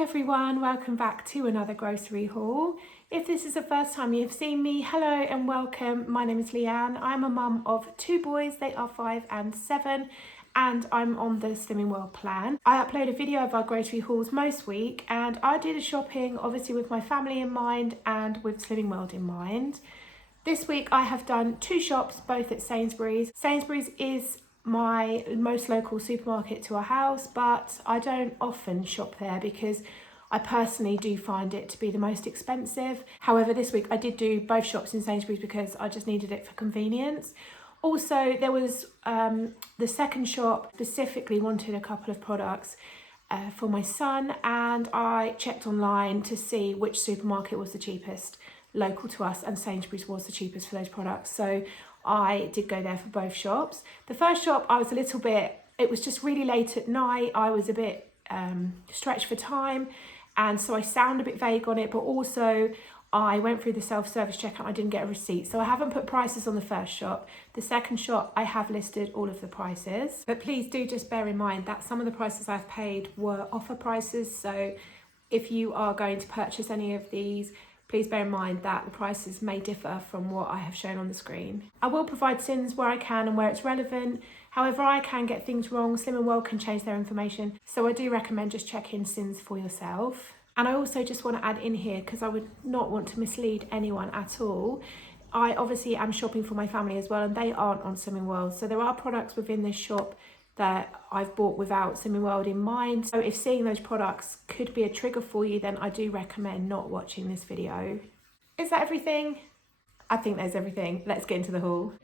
Hi everyone, welcome back to another grocery haul. If this is the first time you've seen me, hello and welcome. My name is Leanne. I'm a mum of two boys, they are 5 and 7, and I'm on the Slimming World plan. I upload a video of our grocery hauls most week, and I do the shopping obviously with my family in mind and with Slimming World in mind. This week I have done two shops, both at Sainsbury's. Sainsbury's is my most local supermarket to our house, but I don't often shop there because I personally do find it to be the most expensive. However, this week I did do both shops in Sainsbury's because I just needed it for convenience. Also, there was the second shop specifically wanted a couple of products for my son, and I checked online to see which supermarket was the cheapest local to us, and Sainsbury's was the cheapest for those products. So I did go there for both shops. The first shop I was a little bit, it was just really late at night. I was a bit stretched for time, and so I sound a bit vague on it, but also I went through the self-service checkout, I didn't get a receipt. So I haven't put prices on the first shop. The second shop, I have listed all of the prices. But please do just bear in mind that some of the prices I've paid were offer prices. So if you are going to purchase any of these, please bear in mind that the prices may differ from what I have shown on the screen. I will provide sins where I can and where it's relevant. However, I can get things wrong. Slimming World can change their information. So I do recommend just checking sins for yourself. And I also just want to add in here, because I would not want to mislead anyone at all, I obviously am shopping for my family as well, and they aren't on Slimming World. So there are products within this shop that I've bought without Slimming World in mind. So if seeing those products could be a trigger for you, then I do recommend not watching this video. Is that everything? I think there's everything. Let's get into the haul.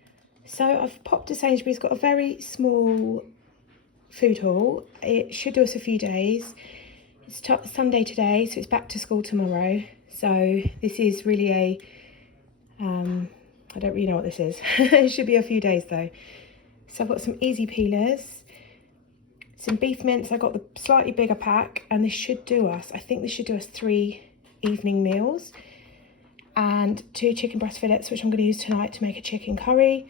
So I've popped to Sainsbury's, got a very small food haul. It should do us a few days. It's Sunday today, so it's back to school tomorrow. So this is really a, I don't really know what this is. It should be a few days though. So I've got some easy peelers, some beef mince. I got the slightly bigger pack, and this should do us, I think this should do us 3 evening meals, and 2 chicken breast fillets, which I'm going to use tonight to make a chicken curry.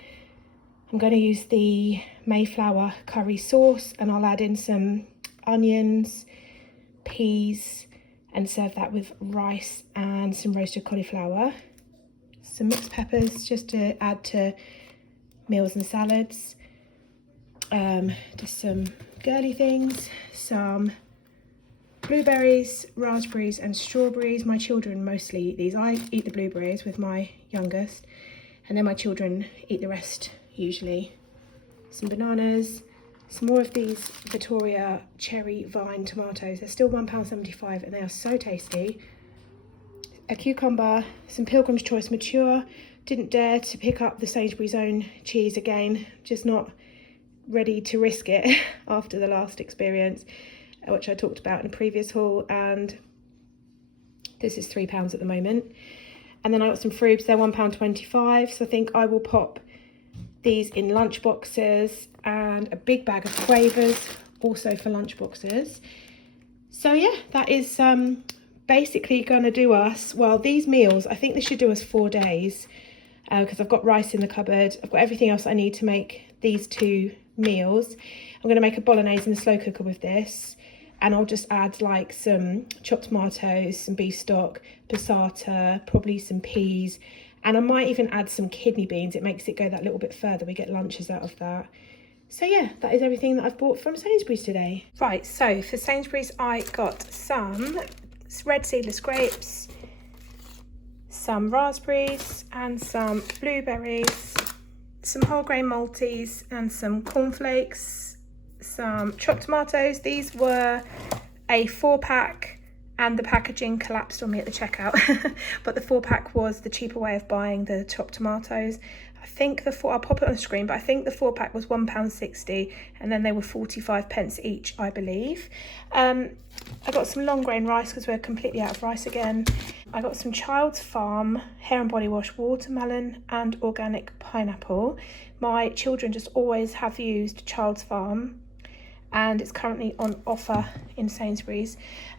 I'm going to use the Mayflower curry sauce, and I'll add in some onions, peas, and serve that with rice and some roasted cauliflower. Some mixed peppers just to add to meals and salads. Just some girly things, some blueberries, raspberries and strawberries. My children mostly eat these. I eat the blueberries with my youngest, and then my children eat the rest usually. Some bananas, some more of these Victoria cherry vine tomatoes. They're still £1.75 and they are so tasty. A cucumber, some Pilgrim's Choice mature. Didn't dare to pick up the Sainsbury's own cheese again, just not ready to risk it after the last experience, which I talked about in a previous haul, and this is £3 at the moment. And then I got some fruits, they're £1.25, so I think I will pop these in lunch boxes, and a big bag of Quavers also for lunch boxes. So yeah, that is basically going to do us, well, these meals, I think this should do us 4 days, because I've got rice in the cupboard, I've got everything else I need to make these 2 meals. I'm going to make a bolognese in the slow cooker with this, and I'll just add like some chopped tomatoes, some beef stock, passata, probably some peas, and I might even add some kidney beans. It makes it go that little bit further. We get lunches out of that. So yeah, that is everything that I've bought from Sainsbury's today. Right, so for Sainsbury's I got some red seedless grapes, some raspberries and some blueberries, some whole grain Maltese and some cornflakes, some chopped tomatoes. These were a 4-pack, and the packaging collapsed on me at the checkout. But the 4-pack was the cheaper way of buying the chopped tomatoes. I think I'll pop it on the screen, but I think the 4-pack was £1.60, and then they were 45p each, I believe. I got some long grain rice because we're completely out of rice again. I got some Child's Farm hair and body wash watermelon and organic pineapple. My children just always have used Child's Farm, and it's currently on offer in Sainsbury's.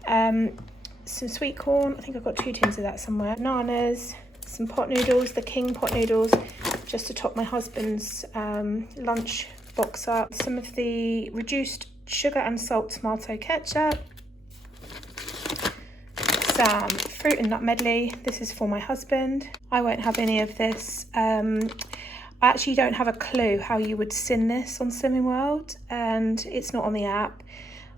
Some sweet corn, I think I've got 2 tins of that somewhere. Bananas, some pot noodles, the King pot noodles, just to top my husband's lunch box up. Some of the reduced sugar and salt tomato ketchup. some fruit and nut medley. This is for my husband. I won't have any of this. I actually don't have a clue how you would sin this on Slimming World, and it's not on the app.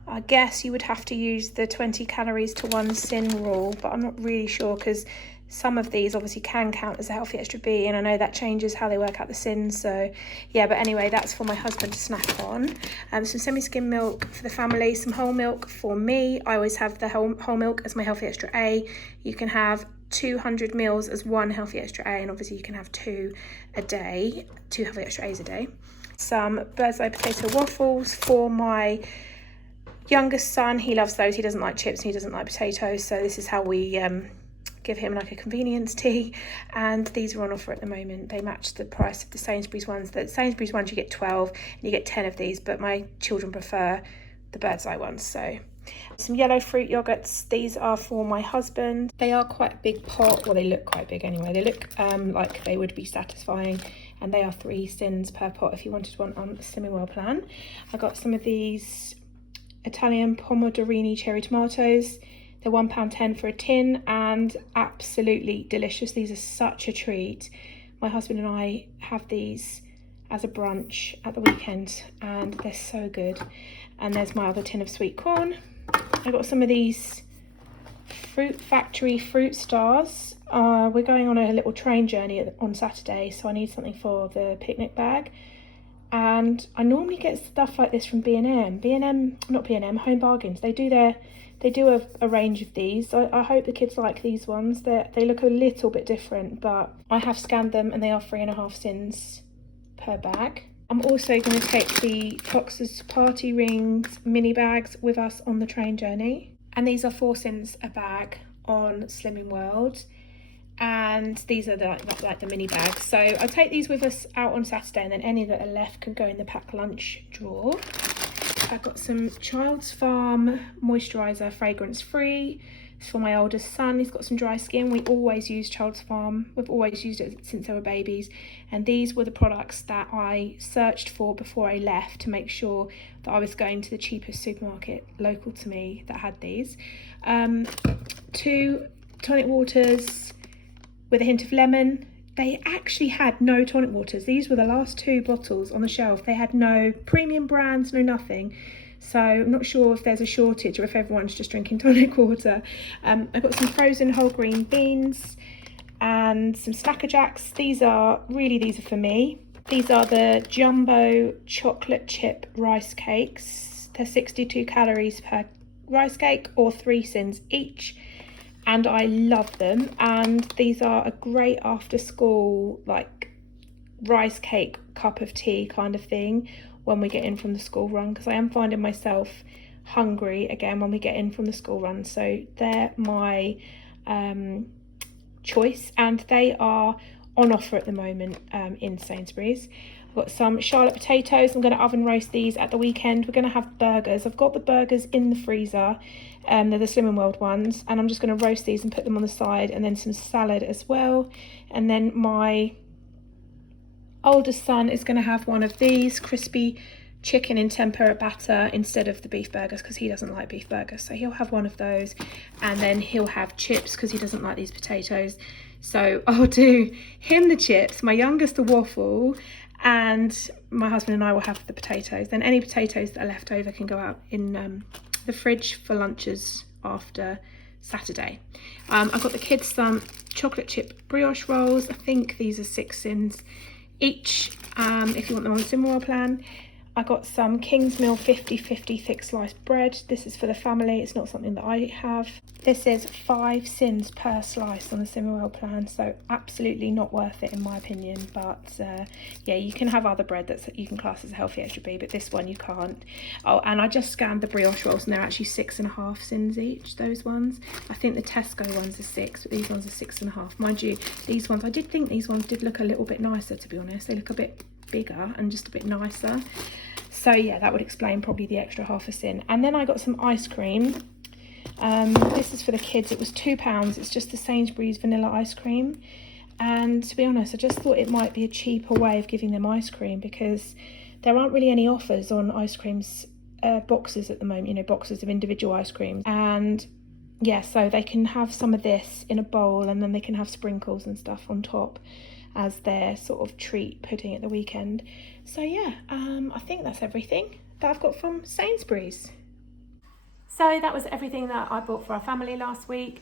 I guess you would have to use the 20 calories to 1 sin rule, but I'm not really sure because some of these obviously can count as a healthy extra B, and I know that changes how they work out the sins. So yeah, but anyway, that's for my husband to snack on. Some semi-skim milk for the family, some whole milk for me. I always have the whole milk as my healthy extra A. You can have 200 mils as 1 healthy extra A, and obviously you can have 2 a day, 2 healthy extra A's a day. Some bird's eye potato waffles for my youngest son. He loves those. He doesn't like chips and he doesn't like potatoes, so this is how we give him like a convenience tea. And these are on offer at the moment. They match the price of the Sainsbury's ones. The Sainsbury's ones you get 12 and you get 10 of these, but my children prefer the bird's eye ones. So some yellow fruit yogurts. These are for my husband. They are quite a big pot. Well, they look quite big anyway. They look like they would be satisfying, and they are 3 sins per pot if you wanted one on a Slimming World plan. I got some of these Italian Pomodorini cherry tomatoes. They're £1.10 for a tin and absolutely delicious. These are such a treat. My husband and I have these as a brunch at the weekend and they're so good. And there's my other tin of sweet corn. I got some of these Fruit Factory fruit stars. We're going on a little train journey on Saturday, so I need something for the picnic bag. And I normally get stuff like this from not Home Bargains. They do a range of these. I hope the kids like these ones. They look a little bit different, but I have scanned them and they are 3.5 sins per bag. I'm also going to take the Fox's Party Rings mini bags with us on the train journey, and these are 4 sins a bag on Slimming World. And these are like the mini bags. So I take these with us out on Saturday, and then any that are left can go in the pack lunch drawer. I've got some Child's Farm Moisturizer, fragrance free. It's for my oldest son. He's got some dry skin. We always use Child's Farm. We've always used it since they were babies. And these were the products that I searched for before I left to make sure that I was going to the cheapest supermarket local to me that had these. 2 tonic waters with a hint of lemon. They actually had no tonic waters. These were the last 2 bottles on the shelf. They had no premium brands, no nothing. So I'm not sure if there's a shortage or if everyone's just drinking tonic water. I've got some frozen whole green beans and some Snacker Jacks. These are for me. These are the jumbo chocolate chip rice cakes. They're 62 calories per rice cake, or 3 sins each. And I love them, and these are a great after school like rice cake cup of tea kind of thing when we get in from the school run, because I am finding myself hungry again when we get in from the school run. So they're my choice, and they are on offer at the moment in Sainsbury's. I've got some Charlotte potatoes. I'm going to oven roast these at the weekend. We're going to have burgers. I've got the burgers in the freezer. They're the Slimming World ones, and I'm just going to roast these and put them on the side, and then some salad as well. And then my oldest son is going to have one of these crispy chicken in tempura batter instead of the beef burgers, because he doesn't like beef burgers. So he'll have one of those, and then he'll have chips because he doesn't like these potatoes. So I'll do him the chips, my youngest the waffle, and my husband and I will have the potatoes. Then any potatoes that are left over can go out in the fridge for lunches after Saturday. I've got the kids some chocolate chip brioche rolls. I think these are 6 sins each if you want them on the Slimming World plan. I got some Kingsmill 50/50 thick sliced bread. This is for the family. It's not something that I have. This is 5 sins per slice on the Slimming World plan, so absolutely not worth it in my opinion. But yeah, you can have other bread that you can class as a healthy extra B, but this one you can't. Oh, and I just scanned the brioche rolls, and they're actually 6.5 sins each, those ones. I think the Tesco ones are 6, but these ones are 6.5. Mind you, these ones, I did think these ones did look a little bit nicer, to be honest. They look a bit bigger and just a bit nicer. So yeah, that would explain probably the extra half a sin. And then I got some ice cream. This is for the kids. It was £2. It's just the Sainsbury's vanilla ice cream. And to be honest, I just thought it might be a cheaper way of giving them ice cream, because there aren't really any offers on ice creams boxes at the moment, you know, boxes of individual ice creams. And yeah, so they can have some of this in a bowl and then they can have sprinkles and stuff on top as their sort of treat pudding at the weekend. So yeah, I think that's everything that I've got from Sainsbury's. So that was everything that I bought for our family last week.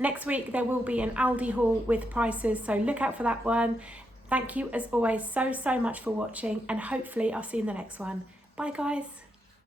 Next week there will be an Aldi haul with prices, so look out for that one. Thank you as always so much for watching, and hopefully I'll see you in the next one. Bye guys.